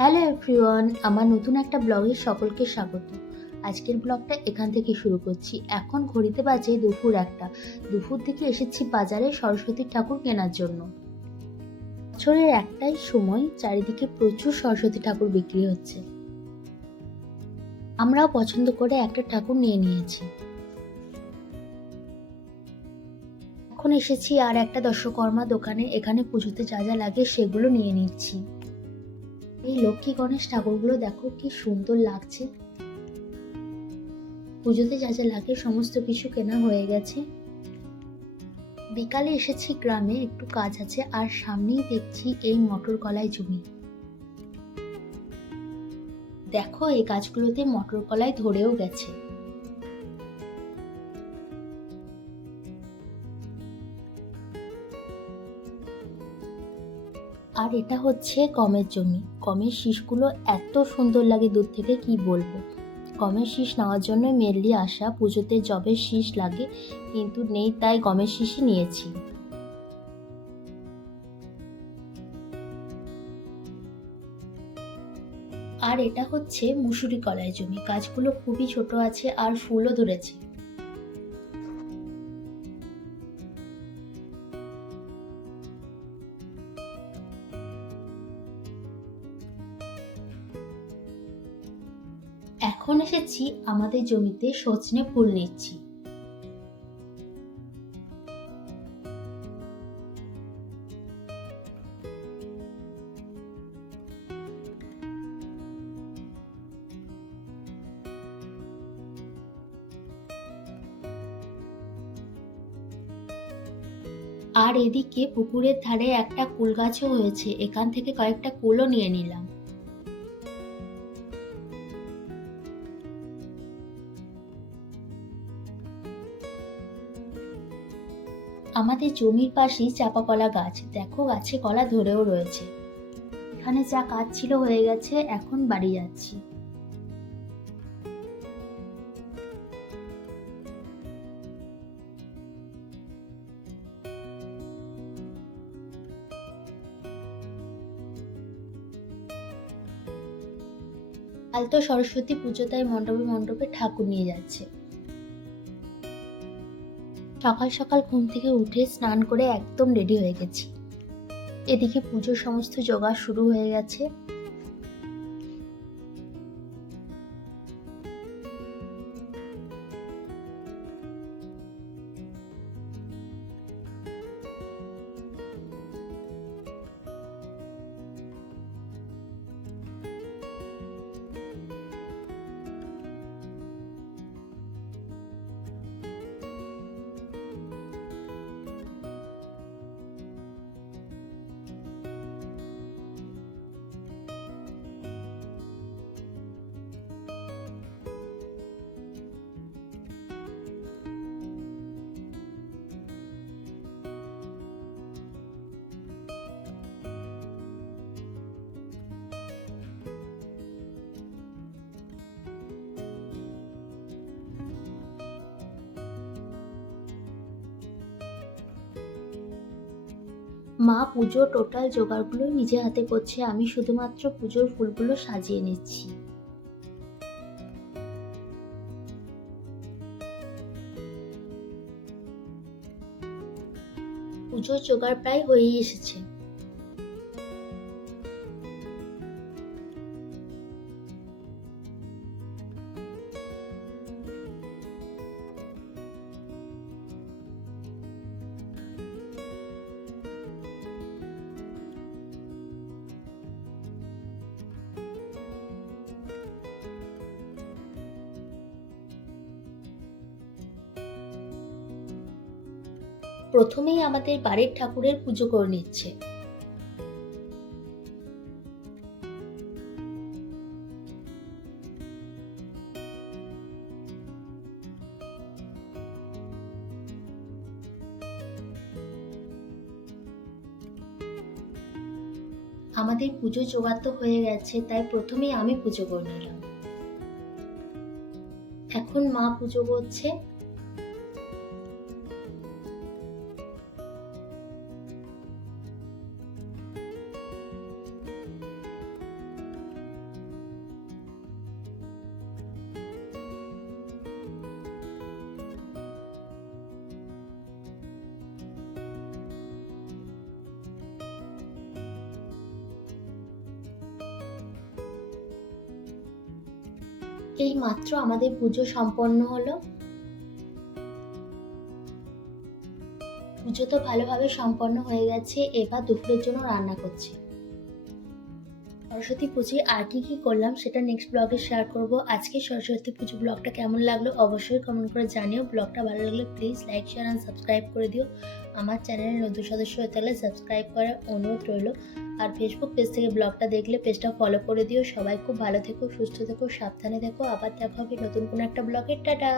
Hello everyone, আমার নতুন একটা ব্লগে সকলকে স্বাগত। আজকের ব্লগটা এখান থেকে শুরু করছি। এখন ঘড়িতে বাজে দুপুর 1টা। দুপুর থেকে এসেছি বাজারে সরস্বতী ঠাকুর কেনার জন্য। বছরের একটাই সময় চারিদিকে প্রচুর সরস্বতী ঠাকুর বিক্রি হচ্ছে। আমরাও পছন্দ করে একটা ঠাকুর নিয়ে নিয়েছি। এখন এসেছি আর একটা দশকর্মা দোকানে। এখানে পুজোতে যা যা লাগে সেগুলো নিয়ে নিচ্ছি। এই লক্ষ্মী গণেশ ঠাকুরগুলো দেখো কি সুন্দর লাগছে। পুজোতে যা যা লাগে সমস্ত কিছু কেনা হয়ে গেছে। বিকালে এসেছি গ্রামে, একটু কাজ আছে, আর সামনেই দেখছি এই মটর কলাই জমি। দেখো এই গাছগুলোতে মটর কলাই ধরেও গেছে। আর এটা হচ্ছে গমের জমি। গমের শীষগুলো এত সুন্দর লাগে দূর থেকে, কি বলবো। গমের শীষ নেওয়ার জন্য মেনলি আসা। পুজোতে যবের শীষ লাগে কিন্তু নেই, তাই গমের শীষই নিয়েছি। আর এটা হচ্ছে মুসুরি কলাই জমি। গাছগুলো খুবই ছোট আছে আর ফুলও ধরেছে। এখন এসেছি আমাদের জমিতে সজনে ফুল নিচ্ছি। আর এদিকে পুকুরের ধারে একটা কুল গাছও হয়েছে, এখান থেকে কয়েকটা কুলও নিয়ে নিলাম। আমাদের জমির পাশেই চাপা কলা গাছ। দেখো গাছে কলা ধরেও রয়েছে। এখানে যা কাজ ছিল হয়ে গেছে, এখন বাড়ি যাচ্ছি। কাল তো সরস্বতী পুজো, তাই মণ্ডপে মণ্ডপে ঠাকুর নিয়ে যাচ্ছে। সকাল সকাল ঘুম থেকে উঠে স্নান করে একদম রেডি হয়ে গেছি। এদিকে পুজোর সমস্ত জোগাড় শুরু হয়ে গেছে। মা পুজোর টোটাল জোগাড়গুলো নিজে হাতে করছে, আমি শুধুমাত্র পুজোর ফুলগুলো সাজিয়ে নিচ্ছি। পুজোর জোগাড় প্রায় হয়েই এসেছে। প্রথমেই আমাদের বাড়ির ঠাকুরের পুজো করে নিচ্ছে। আমাদের পুজো জোগাড় তো হয়ে গেছে, তাই প্রথমেই আমি পুজো করে নিলাম। এখন মা পুজো করছে। এই মাত্র আমাদের পুজো সম্পন্ন হলো। পুজো তো ভালোভাবে সম্পন্ন হয়ে গেছে, এবার দুপুরের জন্য রান্না করছি। সরস্বতী পুজোয় আর কি করলাম সেটা নেক্সট ব্লগে শেয়ার করব। আজকে সরস্বতী পুজো ব্লগটা কেমন লাগলো অবশ্যই কমেন্ট করে জানিও। ব্লগটা ভালো লাগলে please like share and subscribe করে দিও। আমার চ্যানেলের নতুন সদস্য হয়ে থাকলে সাবস্ক্রাইব করার অনুরোধ রইল। আর ফেসবুক পেজ থেকে ব্লগটা দেখলে পেজটা ফলো করে দিও। সবাই খুব ভালো থেকো, সুস্থ থেকো, সাবধানে থেকো। আবার দেখা হবে নতুন কোনো একটা ব্লগে। টাটা।